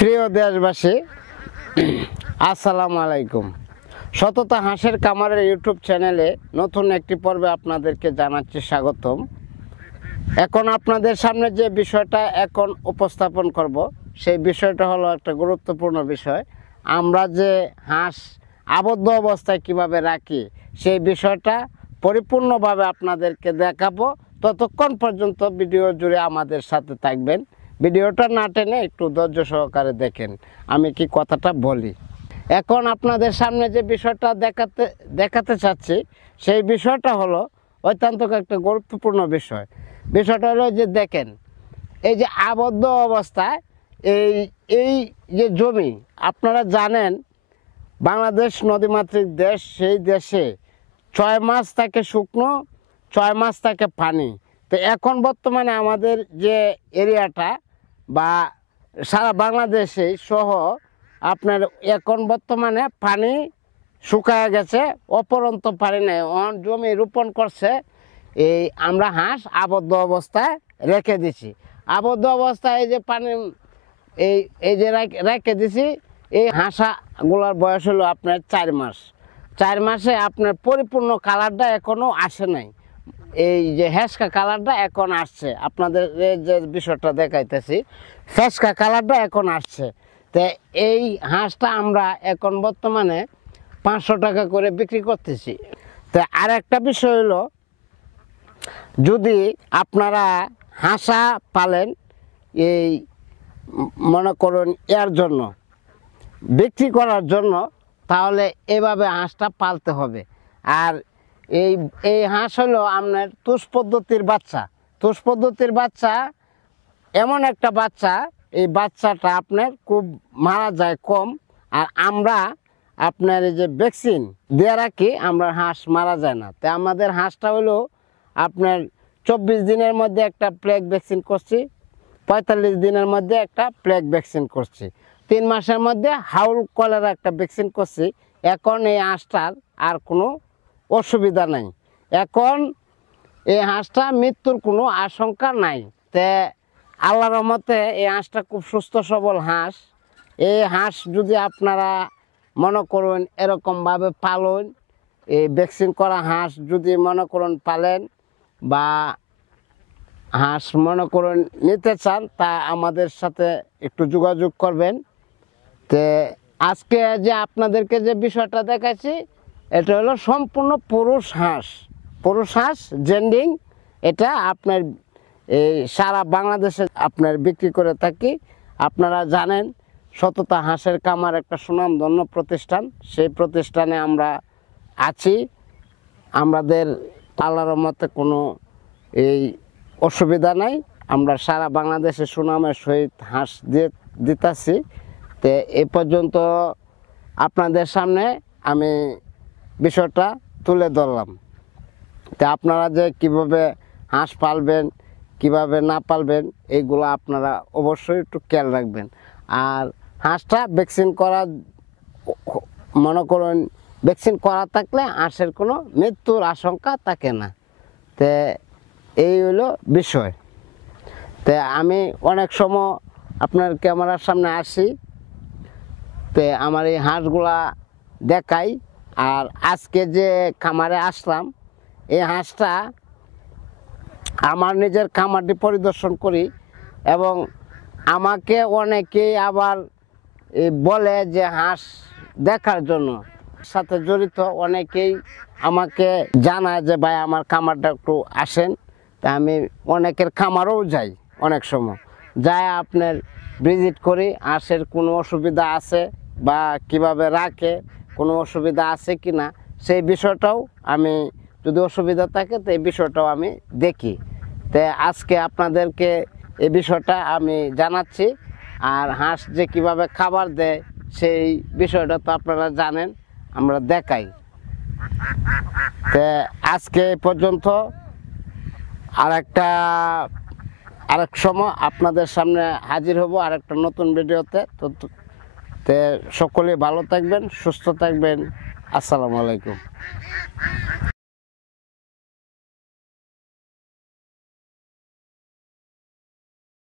প্রিয় দেশবাসী, আসসালামু আলাইকুম। সততা হাঁসের খামারের ইউটিউব চ্যানেলে নতুন একটি পর্বে আপনাদেরকে জানাচ্ছি স্বাগতম। এখন আপনাদের সামনে যে বিষয়টা এখন উপস্থাপন করব, সেই বিষয়টা হলো একটা গুরুত্বপূর্ণ বিষয়। আমরা যে হাঁস আবদ্ধ অবস্থায় কিভাবে রাখি, সেই বিষয়টা পরিপূর্ণভাবে আপনাদেরকে দেখাবো। ততক্ষণ পর্যন্ত ভিডিও জুড়ে আমাদের সাথে থাকবেন। ভিডিওটা না টেনে একটু ধৈর্য সহকারে দেখেন আমি কি কথাটা বলি। এখন আপনাদের সামনে যে বিষয়টা দেখাতে চাচ্ছি, সেই বিষয়টা হলো অত্যন্ত একটা গুরুত্বপূর্ণ বিষয়। বিষয়টা হলো যে দেখেন, এই যে আবদ্ধ অবস্থায় এই যে জমি, আপনারা জানেন বাংলাদেশ নদীমাতৃক দেশ। সেই দেশে 6 মাস থাকে শুকনো, 6 মাস থাকে পানি। তো এখন বর্তমানে আমাদের যে এরিয়াটা বা সারা বাংলাদেশে সহ আপনার এখন বর্তমানে পানি শুকায় গেছে, অপরন্ত পানি নেই। জমি রোপণ করছে, এই আমরা হাঁস আবদ্ধ অবস্থায় রেখে দিছি। আবদ্ধ অবস্থায় এই যে পানি এই যে রেখে দিছি, এই হাঁসাগুলোর বয়স হলো আপনার 4 মাস। 4 মাসে আপনার পরিপূর্ণ কালারটা এখনও আসে নাই। এই যে হেসকা কালারটা এখন আসছে, আপনাদের যে বিষয়টা দেখাইতেছি, ফেসকা কালারটা এখন আসছে। তো এই হাঁসটা আমরা এখন বর্তমানে 500 টাকা করে বিক্রি করতেছি। তো আর একটা বিষয় হলো, যদি আপনারা হাঁসা পালেন, এই মনে করুন এর জন্য বিক্রি করার জন্য, তাহলে এভাবে হাঁসটা পালতে হবে। আর এই হাঁস হলো আপনার তুষ পদ্ধতির বাচ্চা। তুষ পদ্ধতির বাচ্চা এমন একটা বাচ্চা, এই বাচ্চাটা আপনার খুব মারা যায় কম। আর আমরা আপনার এই যে ভ্যাকসিন দিয়ে রাখি, আমরা হাঁস মারা যায় না। তো আমাদের হাঁসটা হলো আপনার 24 দিনের মধ্যে একটা প্লেগ ভ্যাকসিন করছি, 45 দিনের মধ্যে একটা প্লেগ ভ্যাকসিন করছি, 3 মাসের মধ্যে হাউল কলেরা একটা ভ্যাকসিন করছি। এখন এই হাঁসটার আর কোনো অসুবিধা নাই। এখন এই হাঁসটা মৃত্যুর কোনো আশঙ্কা নাই। তে আল্লাহর রহমতে এই হাঁসটা খুব সুস্থ সবল হাঁস। এই হাঁস যদি আপনারা মনে করুন এরকমভাবে পালন, এই ভ্যাকসিন করা হাঁস যদি মনে করুন পালেন বা হাঁস মনে করুন নিতে চান, তা আমাদের সাথে একটু যোগাযোগ করবেন। তে আজকে যে আপনাদেরকে যে বিষয়টা দেখাচ্ছি, এটা হলো সম্পূর্ণ পুরুষ হাঁস। পুরুষ হাঁস জেন্ডিং, এটা আপনার এই সারা বাংলাদেশে আপনার বিক্রি করে থাকি। আপনারা জানেন সততা হাঁসের খামার একটা সুনামধন্য প্রতিষ্ঠান। সেই প্রতিষ্ঠানে আমরা আছি। আমাদের আল্লাহর রহমতে কোনো এই অসুবিধা নাই। আমরা সারা বাংলাদেশে সুনামের সহিত হাঁস দিতেছি। তো এ পর্যন্ত আপনাদের সামনে আমি বিষয়টা তুলে ধরলাম। তো আপনারা যে কিভাবে হাঁস পালবেন, কিভাবে না পালবেন, এইগুলো আপনারা অবশ্যই একটু খেয়াল রাখবেন। আর হাঁসটা ভ্যাকসিন করা, মনে করুন ভ্যাকসিন করা থাকলে হাঁসের কোনো মৃত্যুর আশঙ্কা থাকে না। তো এই হলো বিষয়। তো আমি অনেক সময় আপনার ক্যামেরার সামনে আসি, তো আমার এই হাঁসগুলা দেখাই। আর আজকে যে খামারে আসলাম, এই হাঁসটা আমার নিজের খামারটি পরিদর্শন করি, এবং আমাকে অনেকেই আবার বলে যে হাঁস দেখার জন্য সাথে জড়িত অনেকেই আমাকে জানায় যে ভাই আমার খামারটা একটু আসেন। তা আমি অনেকের খামারও যাই, অনেক সময় যাই আপনার ভিজিট করি, হাঁসের কোনো অসুবিধা আছে বা কিভাবে রাখে, কোনো অসুবিধা আছে কি না, সেই বিষয়টাও আমি, যদি অসুবিধা থাকে তো এই বিষয়টাও আমি দেখি। তো আজকে আপনাদেরকে এই বিষয়টা আমি জানাচ্ছি। আর হাঁস যে কিভাবে খাবার দেয়, সেই বিষয়টা তো আপনারা জানেন, আমরা দেখাই। তো আজকে পর্যন্ত, আরেক সময় আপনাদের সামনে হাজির হব আরেকটা নতুন ভিডিওতে। তো সকলে ভালো থাকবেন, সুস্থ থাকবেন। আসসালামু আলাইকুম।